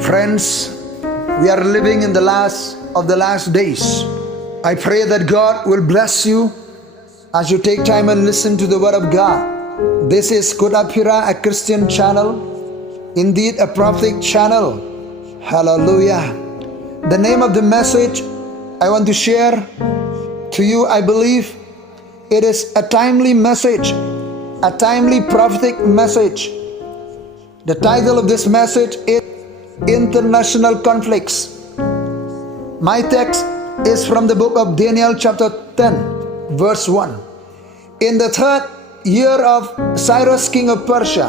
Friends, we are living in the last of the last days. I pray that God will bless you as you take time and listen to the Word of God. This is KUT-APPHIRA, a Christian channel, indeed a prophetic channel. Hallelujah. The name of the message I want to share to you, I believe it is a timely message, a timely prophetic message. The title of this message is International Conflicts. My text is from the book of Daniel chapter 10 verse 1. In the third year of Cyrus king of Persia,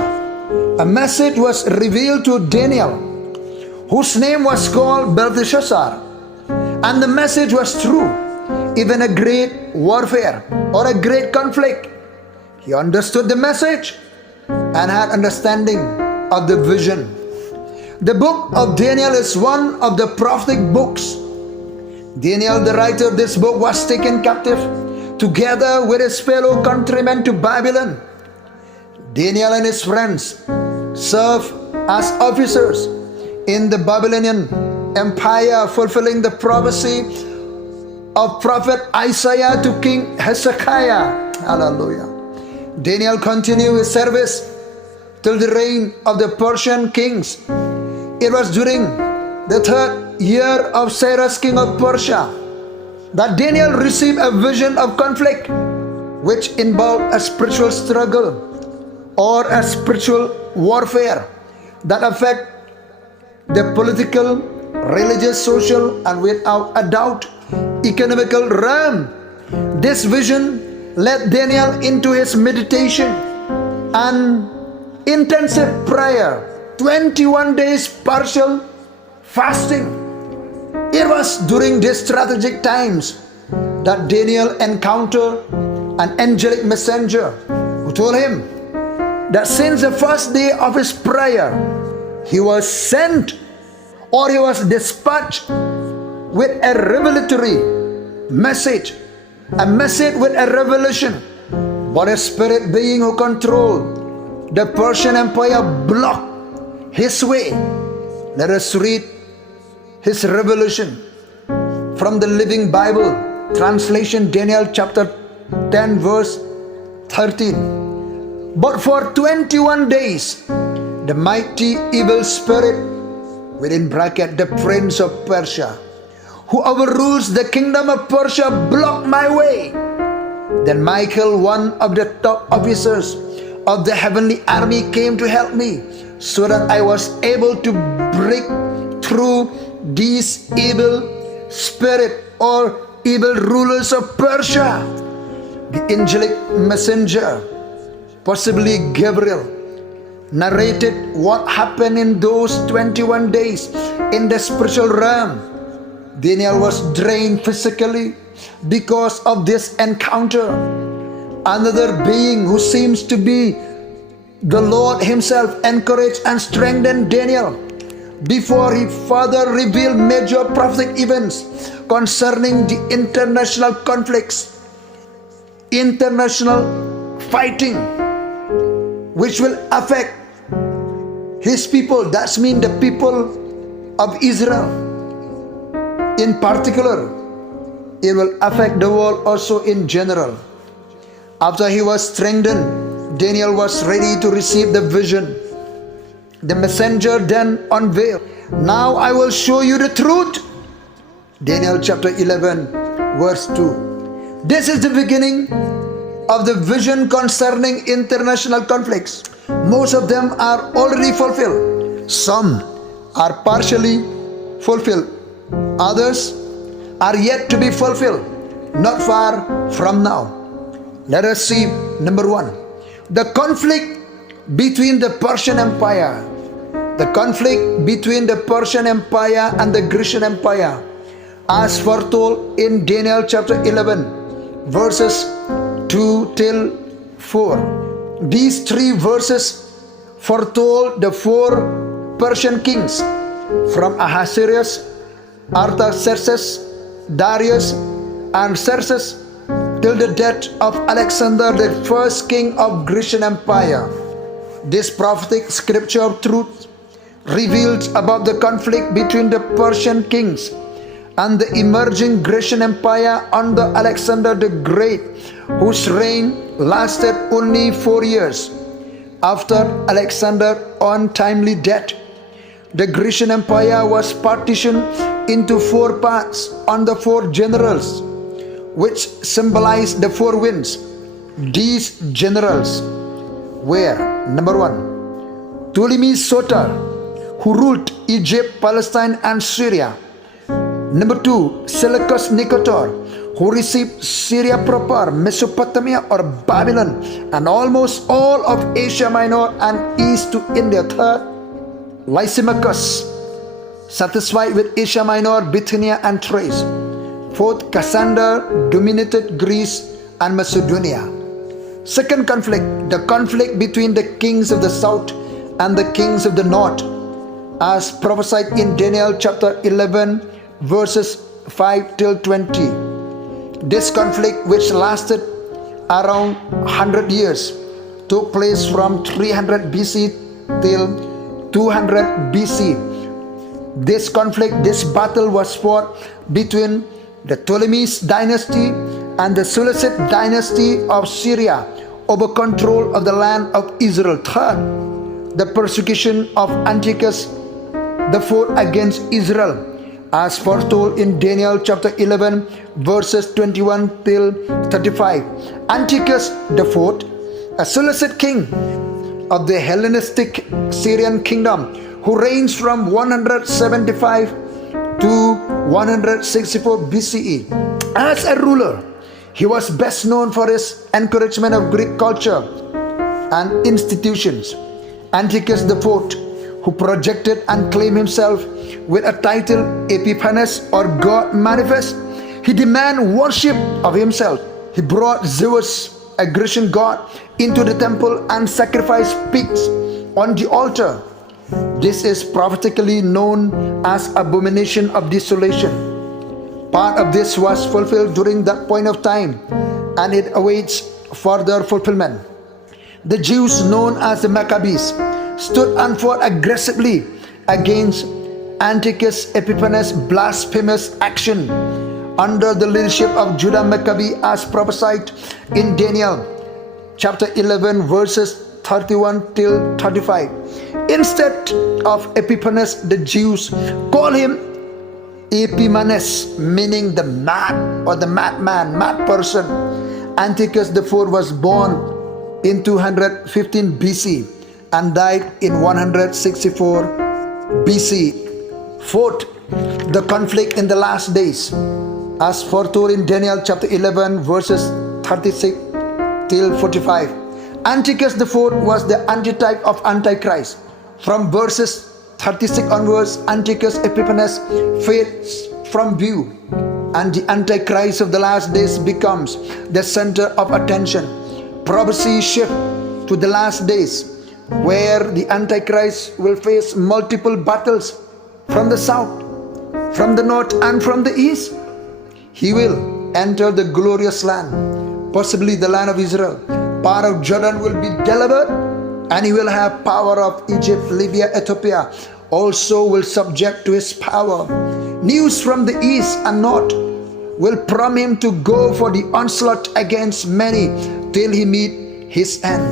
a message was revealed to Daniel, whose name was called Belteshazzar, and the message was true, even a great warfare or a great conflict. He understood the message and had understanding of the vision. The book of Daniel is one of the prophetic books. Daniel, the writer of this book, was taken captive together with his fellow countrymen to Babylon. Daniel and his friends served as officers in the Babylonian Empire, fulfilling the prophecy of prophet Isaiah to King Hezekiah. Hallelujah. Daniel continued his service till the reign of the Persian kings. It was during the third year of Cyrus king of Persia that Daniel received a vision of conflict which involved a spiritual struggle or a spiritual warfare that affect the political, religious, social, and without a doubt economical realm. This vision led Daniel into his meditation and intensive prayer, 21 days partial fasting. It was during these strategic times that Daniel encountered an angelic messenger who told him that since the first day of his prayer, he was sent or he was dispatched with a revelatory message, a message with a revelation. But a spirit being who controlled the Persian Empire blocked his way. Let us read his revelation from the Living Bible translation, Daniel chapter 10 verse 13. But for 21 days the mighty evil spirit, within bracket the prince of Persia, who overrules the kingdom of Persia, blocked my way. Then Michael, one of the top officers of the heavenly army, came to help me, so that I was able to break through these evil spirit or evil rulers of Persia. The angelic messenger, possibly Gabriel, narrated what happened in those 21 days in the spiritual realm. Daniel was drained physically because of this encounter. Another being who seems to be the Lord himself encouraged and strengthened Daniel before he further revealed major prophetic events concerning the international conflicts, international fighting, which will affect his people. That's mean the people of Israel in particular. It will affect the world also in general. After he was strengthened, Daniel was ready to receive the vision. The messenger then unveiled, now I will show you the truth. Daniel chapter 11 verse 2. This is the beginning of the vision concerning international conflicts. Most of them are already fulfilled. Some are partially fulfilled. Others are yet to be fulfilled, not far from now. Let us see number 1. The conflict between the Persian Empire. The conflict between the Persian Empire and the Grecian Empire, as foretold in Daniel chapter 11 verses 2 till 4. These 3 verses foretold the 4 Persian kings from Ahasuerus, Artaxerxes, Darius, and Xerxes till the death of Alexander, the first king of Grecian Empire. This prophetic scripture of truth reveals about the conflict between the Persian kings and the emerging Grecian Empire under Alexander the Great, whose reign lasted only 4 years. After Alexander's untimely death, the Grecian Empire was partitioned into 4 parts under 4 generals, which symbolized the 4 winds. These generals were: number 1, Ptolemy Soter, who ruled Egypt, Palestine, and Syria. Number 2, Seleucus Nicator, who received Syria proper, Mesopotamia or Babylon, and almost all of Asia Minor and east to India. Third, Lysimachus, satisfied with Asia Minor, Bithynia, and Thrace. Fourth, Cassander dominated Greece and Macedonia. Second conflict, the conflict between the kings of the south and the kings of the north, as prophesied in Daniel chapter 11 verses 5 till 20. This conflict, which lasted around 100 years, took place from 300 BC till 200 BC. This conflict, this battle was fought between the Ptolemies dynasty and the Seleucid dynasty of Syria over control of the land of Israel. Third, the persecution of Antiochus the fourth against Israel, as foretold in Daniel chapter 11 verses 21 till 35. Antiochus the fourth, a Seleucid king of the Hellenistic Syrian kingdom, who reigns from 175 to 164 BCE. As a ruler, he was best known for his encouragement of Greek culture and institutions. Antiochus IV, who projected and claimed himself with a title Epiphanes or God manifest, he demanded worship of himself. He brought Zeus, a Grecian god, into the temple and sacrificed pigs on the altar. This is prophetically known as abomination of desolation. Part of this was fulfilled during that point of time, and it awaits further fulfillment. The Jews, known as the Maccabees, stood and fought aggressively against Antiochus Epiphanes' blasphemous action under the leadership of Judah Maccabee, as prophesied in Daniel chapter 11 verses 31 till 35. Instead of Epiphanes, the Jews call him Epimanes, meaning the mad or the madman, mad person. Antiochus IV was born in 215 BC and died in 164 BC. Fourth, the conflict in the last days, as foretold in Daniel chapter 11 verses 36 till 45. Antiochus IV was the antitype of Antichrist. From verses 36 onwards, Antiochus Epiphanes fades from view, and the Antichrist of the last days becomes the center of attention. Prophecy shifts to the last days, where the Antichrist will face multiple battles from the south, from the north, and from the east. He will enter the glorious land, possibly the land of Israel. Part of Jordan will be delivered, and he will have power of Egypt, Libya, Ethiopia also will subject to his power. News from the east and north will prompt him to go for the onslaught against many till he meet his end.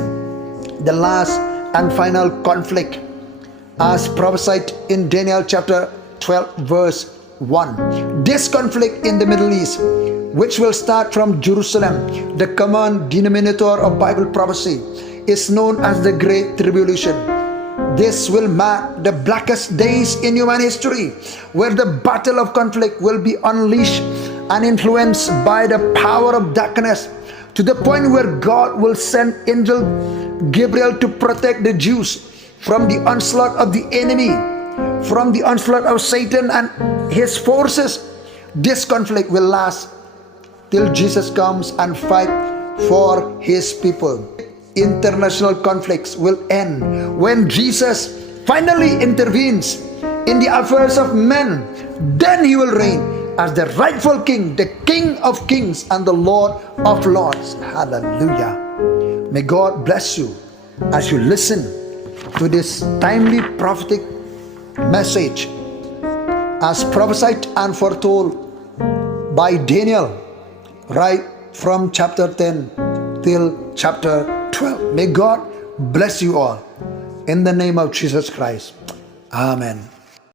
The last and final conflict, as prophesied in Daniel chapter 12 verse 1. This conflict in the Middle East, which will start from Jerusalem, the common denominator of Bible prophecy, is known as the Great Tribulation. This will mark the blackest days in human history, where the battle of conflict will be unleashed and influenced by the power of darkness, to the point where God will send angel Gabriel to protect the Jews from the onslaught of the enemy, from the onslaught of Satan and his forces. This conflict will last till Jesus comes and fight for his people. International conflicts will end when Jesus finally intervenes in the affairs of men. Then he will reign as the rightful king, the King of kings and the Lord of lords. Hallelujah. May God bless you as you listen to this timely prophetic message as prophesied and foretold by Daniel right from chapter 10 till chapter 12. May God bless you all in the name of Jesus Christ. Amen.